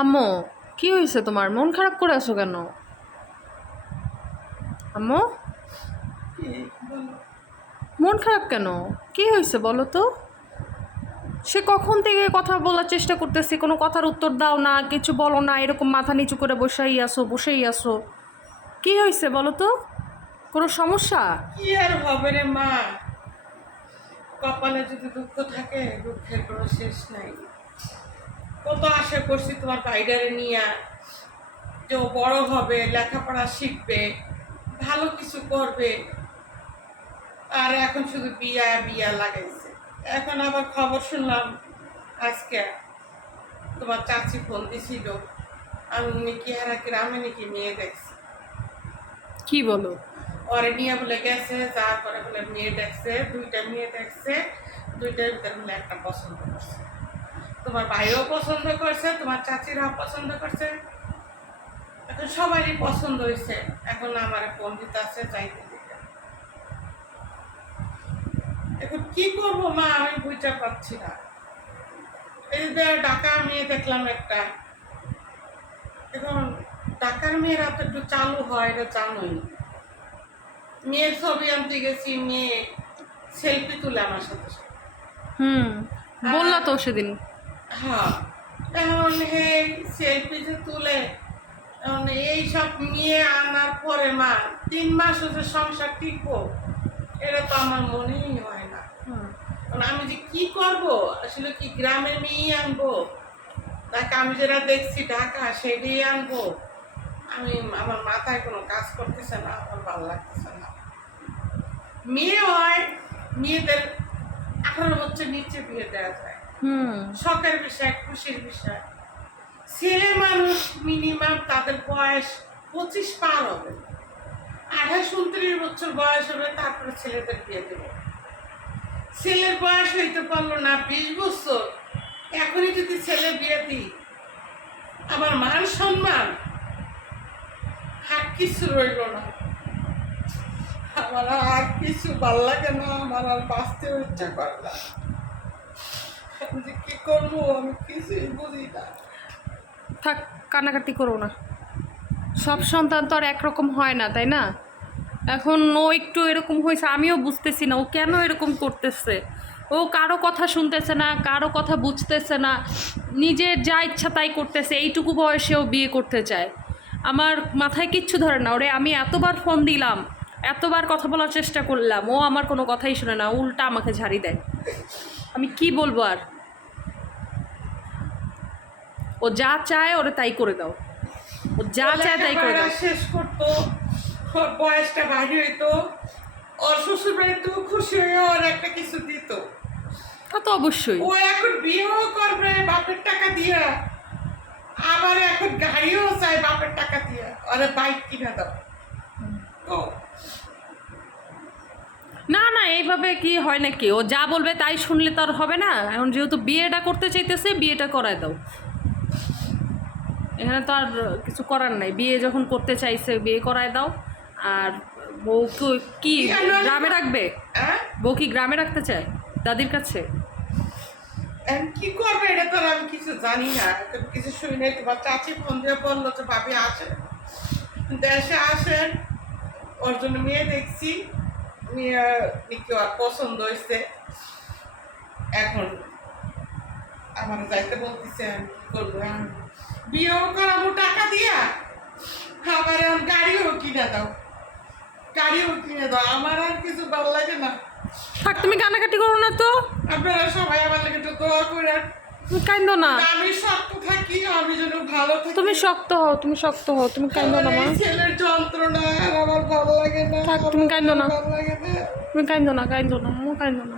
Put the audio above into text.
আম্মু, কি হয়েছে তোমার? মন খারাপ করে আছো কেন আম্মু? মন খারাপ কেন? কি হয়েছে বলো তো? সে কখন থেকে কথা বলার চেষ্টা করতেছি, কোনো কথার উত্তর দাও না, কিছু বলো না, এরকম মাথা নিচু করে বসেই আসো। কি হয়েছে বলো তো? কোনো সমস্যা? কি আর হবে রে মা, কপালে যদি দুঃখ থাকে দুঃখের কোনো শেষ নাই। কত আশা করছি তোমার ভাইডারে নিয়ে যে ও বড় হবে, লেখাপড়া শিখবে, ভালো কিছু করবে, আর এখন শুধু বিয়া বিয়া লাগাইছে। এখন আবার খবর শুনলাম আজকে তোমার চাচি ফোন দিছিল, আমি নাকি হারা গ্রামে নাকি মেয়ে দেখছি। কি বলো? ওরে নিয়ে বলে গেছে, যা করে বলে মেয়ে দেখছে, দুইটা মেয়ে দেখছে, দুইটার ভিতরে বলে একটা পছন্দ করছে। তোমার ভাইও পছন্দ করছে, তোমার চাচিরাও পছন্দ করছে, এখন সবারই পছন্দ হয়েছে। এখন আমার পণ্ডিত আছে চাইতে দিকে, এখন কি করবো মা, আমি বুঝতে পারছি না। এই যে ঢাকা মেয়ে দেখলাম একটা, এখন ঢাকার মেয়েরা তো একটু চালু হয়, এটা জানোই। মেয়ের ছবি আনতে গেছি, মেয়ে সেলফি তুলে আমার সাথে সাথে। বললা তো সেদিন। হ্যাঁ, এখন এই সেলফি যে তুলে, এখন এই সব নিয়ে আনার পরে মা 3 মাস হচ্ছে সংসার টিকবো, এটা তো আমার মনেই হয় না। এখন আমি যে কি করব, আসলে কি গ্রামের মেয়েই আনবো, নাকি আমি যেটা দেখছি ঢাকা সেটাই আনবো? আমার মাথায় কোনো কাজ করতেছে না, আমার ভালো লাগতেছে না। মেয়ে হয়, মেয়েদের 18 বছর নিচে বিয়ে দেওয়া যায়, শখের বিষয়, খুশির বিষয়। ছেলে মানুষ মিনিমাম তাদের বয়স 25 পার হবে, 28-29 বছর বয়স হবে, তারপরে ছেলেদের বিয়ে দেবে। ছেলের বয়স হইতে পারলো না 20 বছর, এখনই যদি ছেলে বিয়ে দিই, আমার মান সম্মান হাত কিছু রইল না। আমার আর কিছু ভাল লাগে না, আমার আর বাঁচতে ইচ্ছা করে না। আমি যে কি করবো আমি কিছুই বুঝি না। থাক, কান্নাকাটি করো না। সব সন্তান তো আর একরকম হয় না, তাই না? এখন ও একটু এরকম হয়েছে, আমিও বুঝতেছি না ও কেন এরকম করতেছে। ও কারো কথা শুনতেছে না, কারো কথা বুঝতেছে না, নিজের যা ইচ্ছা তাই করতেছে। এইটুকু বয়সেও বিয়ে করতে চায়। আমার মাথায় কিচ্ছু ধরে না। ওরে আমি এতবার ফোন দিলাম, এতবার কথা বলার চেষ্টা করলাম, ও আমার কোনো কথাই শোনে না, উল্টা আমাকে ঝাড়ি দেয়। আমি কি বলবো আর? ও যা চায় ওরে তাই করে দাও, ও যা চায় তাই করে দাও। শেষ করতো, ওর বয়সটা ভারী হইতো, ওর শ্বশুর বাড়িতে খুশি হয়ে ওর একটা কিছু দিত। তা তো অবশ্যই। ও এখন বিয়েও করবে বাপের টাকা দিয়ে, আবার এখন গাড়িও চাই বাপের টাকা দিয়ে, ওরে বাইক কিনে দাও। তো না না, এইভাবে কি হয় নাকি? ও যা বলবে তাই শুনলে তো আর হবে না। এখন যেহেতু বিয়েটা করতে চাইতেছে, বিয়েটা করায় দাও। এখানে তো আর কিছু করার নাই। বিয়ে যখন করতে চাইছে বিয়ে করায় দাও। আর বউ কি গ্রামে রাখবে? বউ কি গ্রামে রাখতে চায় দাদির কাছে? কি করবে এটা তো আমি কিছু জানি না, কিছু শুনি নাই। তোমার চাচি ফোন দিয়ে বললো যে ভাবি আসেন, দেশে আসেন, ওর জন্য মেয়ে দেখছি, মেয়ে নাকি ওর পছন্দ হয়েছে। এখন আমার যাইতে বলতেছে, আমি কি করবো, বিয়েও করাবো টাকা দিয়া, আবার এখন গাড়িও কিনে দাও, গাড়িও কিনে দাও। আমার আর কিছু ভালো লাগে না। থাক, তুমি কান্নাকাটি করো না তো। আপনারা সবাই আমার লাগে একটু দোয়া করে। তুমি কাঁদো না। আমি শক্ত থাকি, আমি যেন ভালো থাকি। তুমি শক্ত হও, তুমি শক্ত হও, তুমি কাঁদো না মা। ছেলের যন্ত্রণা আর আমার ভালো লাগে না। থাক, তুমি কাঁদো না। ভালো লাগে না। তুমি কাঁদো না, কাঁদো না, কাঁদো না।